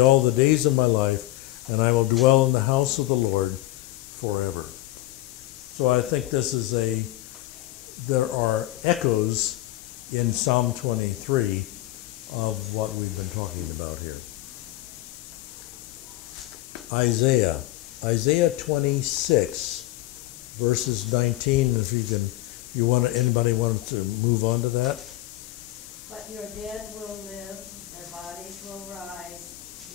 all the days of my life, and I will dwell in the house of the Lord forever. So I think there are echoes in Psalm 23 of what we've been talking about here. Isaiah 26, verses 19. Anybody want to move on to that? But your dead will live, their bodies will rise.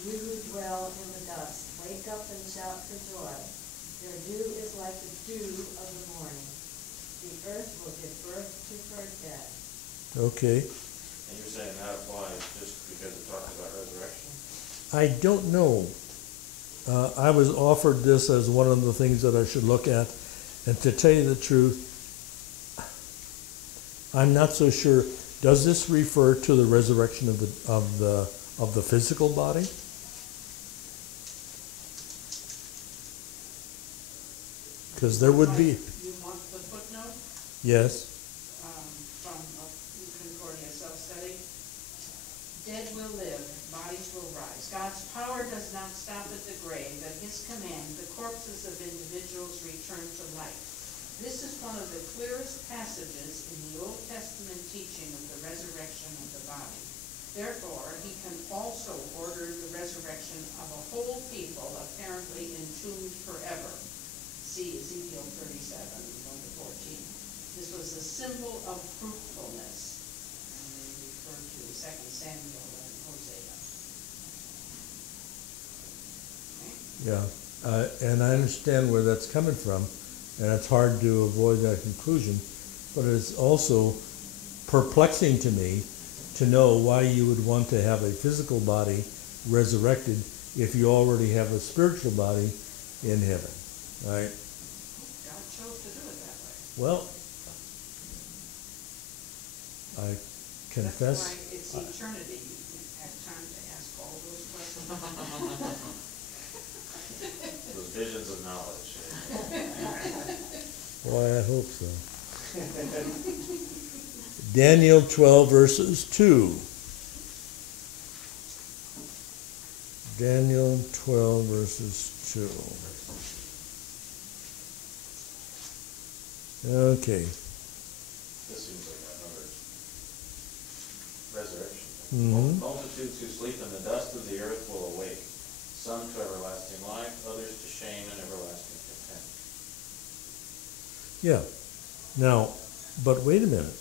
You who dwell in the dust, wake up and shout for joy. Your dew is like the dew of the morning. The earth will give birth to her dead. Okay. And you're saying that applies just because it talks about resurrection? I don't know. I was offered this as one of the things that I should look at, and to tell you the truth, I'm not so sure. Does this refer to the resurrection of the physical body? Because there would be. You want the footnote? Yes. From Concordia self-study. Dead will live, bodies will rise. God's power does not stop at the grave. At his command, the corpses of individuals return to life. This is one of the clearest passages in the Old Testament teaching of the resurrection of the body. Therefore, he can also order the resurrection of a whole people apparently entombed forever. See Ezekiel 37, 1-14. This was a symbol of fruitfulness, and they refer to 2 Samuel and Hosea. Okay? Yeah, and I understand where that's coming from, and it's hard to avoid that conclusion, but it's also perplexing to me to know why you would want to have a physical body resurrected if you already have a spiritual body in heaven, right? God chose to do it that way. Well, I confess. That's why it's eternity. You have time to ask all those questions. Those visions of knowledge. Why, I hope so. Daniel 12, verses 2. Daniel 12, verses 2. Okay. This seems like another resurrection. Mm-hmm. Multitudes who sleep in the dust of the earth will awake. Some to everlasting life, others to shame and everlasting contempt. Yeah. Now, but wait a minute.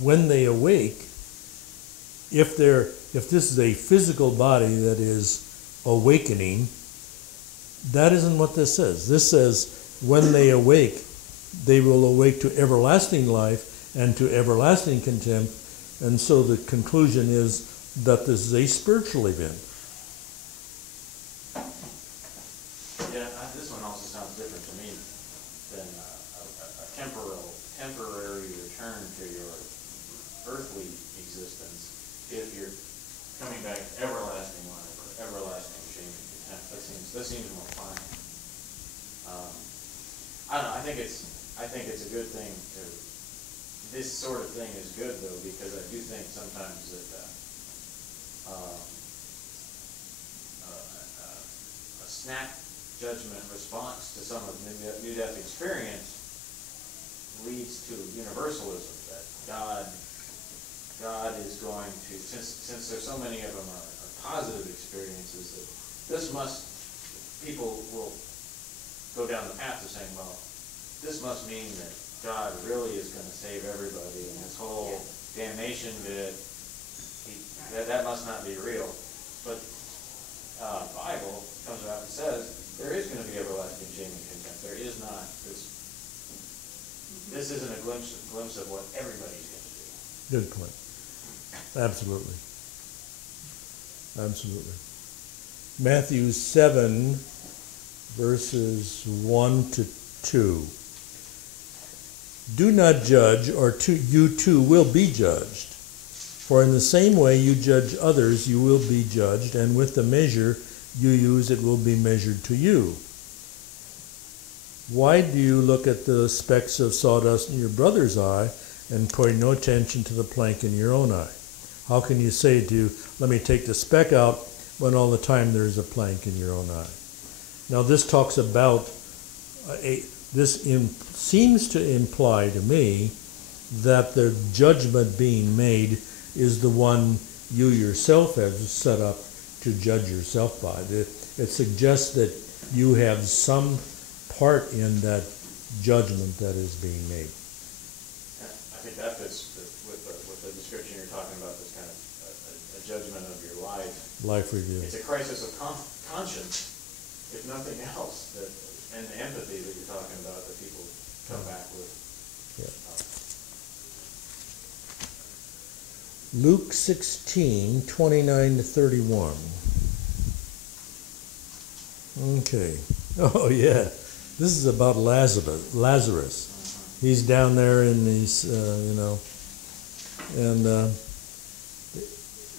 When they awake, if this is a physical body that is awakening, that isn't what this says. This says when they awake, they will awake to everlasting life and to everlasting contempt, and so the conclusion is that this is a spiritual event. Yeah, this one also sounds different to me than a temporary return to your earthly existence if you're coming back to everlasting life or everlasting shame and contempt. That seems more fine. I don't know. I think it's a good thing to. This sort of thing is good though, because I do think sometimes that a snap judgment response to some of the New Death experience leads to universalism, that God is going to, since there's so many of them are positive experiences, that people will go down the path of saying, well, this must mean that God really is going to save everybody, and this whole damnation bit, that must not be real. But the Bible comes out and says there is going to be everlasting shame and contempt. There is not this. This isn't a glimpse of what everybody's going to do. Good point. Absolutely. Absolutely. Matthew 7, verses 1-2. Do not judge, or you too will be judged. For in the same way you judge others, you will be judged, and with the measure you use, it will be measured to you. Why do you look at the specks of sawdust in your brother's eye and pay no attention to the plank in your own eye? How can you say to you, let me take the speck out when all the time there's a plank in your own eye. Now this talks about, seems to imply to me that the judgment being made is the one you yourself have set up to judge yourself by. It suggests that you have some part in that judgment that is being made. I think that fits with the description you're talking about, this kind of a judgment of your life. Life review. It's a crisis of conscience, if nothing else, and the empathy that you're talking about that people come back with. Yeah. Luke 16, 29 to 31. Okay. Oh, yeah. This is about Lazarus. He's down there in these, and,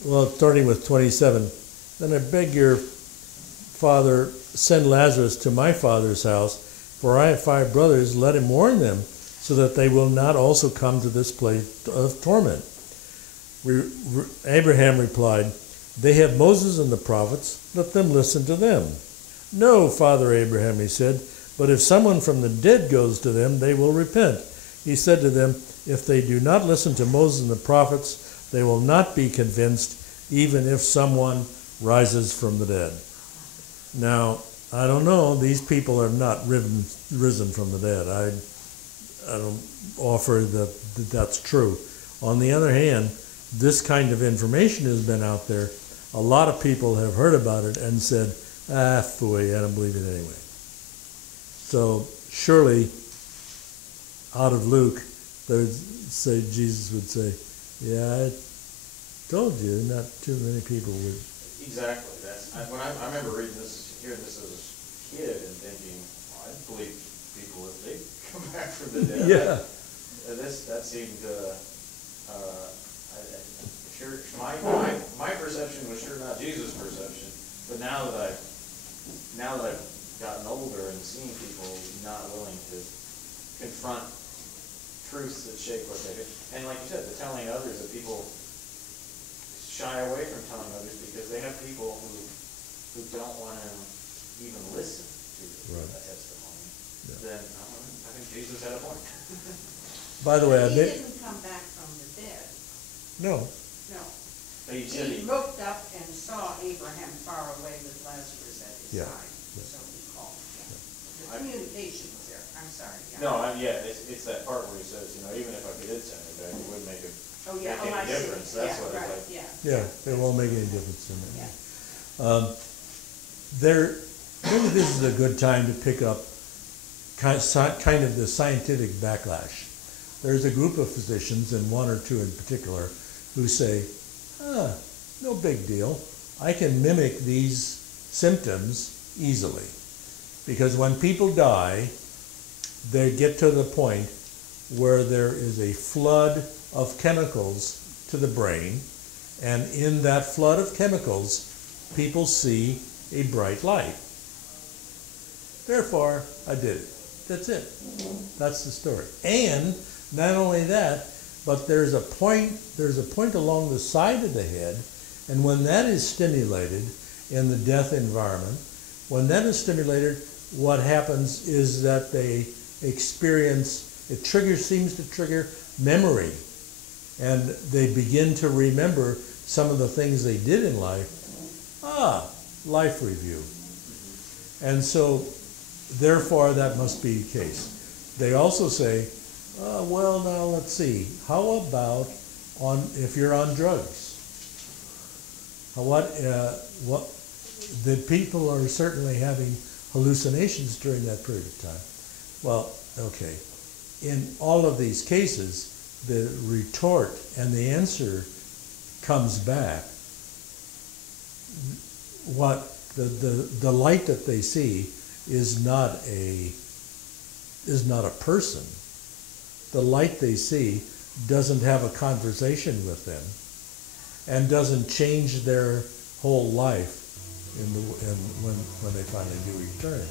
well, starting with 27. Then I beg your father, send Lazarus to my father's house, for I have 5 brothers. Let him warn them, so that they will not also come to this place of torment. Abraham replied, they have Moses and the prophets. Let them listen to them. No, Father Abraham, he said, but if someone from the dead goes to them, they will repent. He said to them, if they do not listen to Moses and the prophets, they will not be convinced, even if someone rises from the dead. Now, I don't know, these people have not risen from the dead. I don't offer that that's true. On the other hand, this kind of information has been out there. A lot of people have heard about it and said, phooey, I don't believe it anyway. So surely, out of Luke, Jesus would say, yeah, I told you, not too many people would. Exactly. I remember hearing this as a kid and thinking, well, I believe people if they come back from the dead. Yeah. That seemed sure my perception was sure not Jesus' perception. But now that I've gotten older and seen people not willing to confront truths that shape what they do, and like you said, the telling others, that people shy away from telling others because they have people who don't want to even listen to a testimony. Yeah. Then I think Jesus had a point. By the way, he didn't come back from the dead. No. No. But he looked up and saw Abraham far away with Lazarus at his side. Yeah. So he called. Yeah. The communication was there. I'm sorry. Yeah. No, it's that part where he says, even if I did send it back, it wouldn't make any difference. That's what it's like. Yeah, it won't make any difference in that. Maybe this is a good time to pick up kind of the scientific backlash. There's a group of physicians, and 1 or 2 in particular, who say, no big deal. I can mimic these symptoms easily. Because when people die, they get to the point where there is a flood of chemicals to the brain, and in that flood of chemicals, people see a bright light. Therefore, I did it. That's it. That's the story. And not only that, but there's a point along the side of the head, and when that is stimulated in the death environment, when that is stimulated, what happens is that they experience, seems to trigger memory, and they begin to remember some of the things they did in life. Life review. And so, therefore, that must be the case. They also say, well, now let's see. How about if you're on drugs? The people are certainly having hallucinations during that period of time. Well, okay. In all of these cases, the retort and the answer comes back. What the light that they see is not a person. The light they see doesn't have a conversation with them and doesn't change their whole life when they finally do return.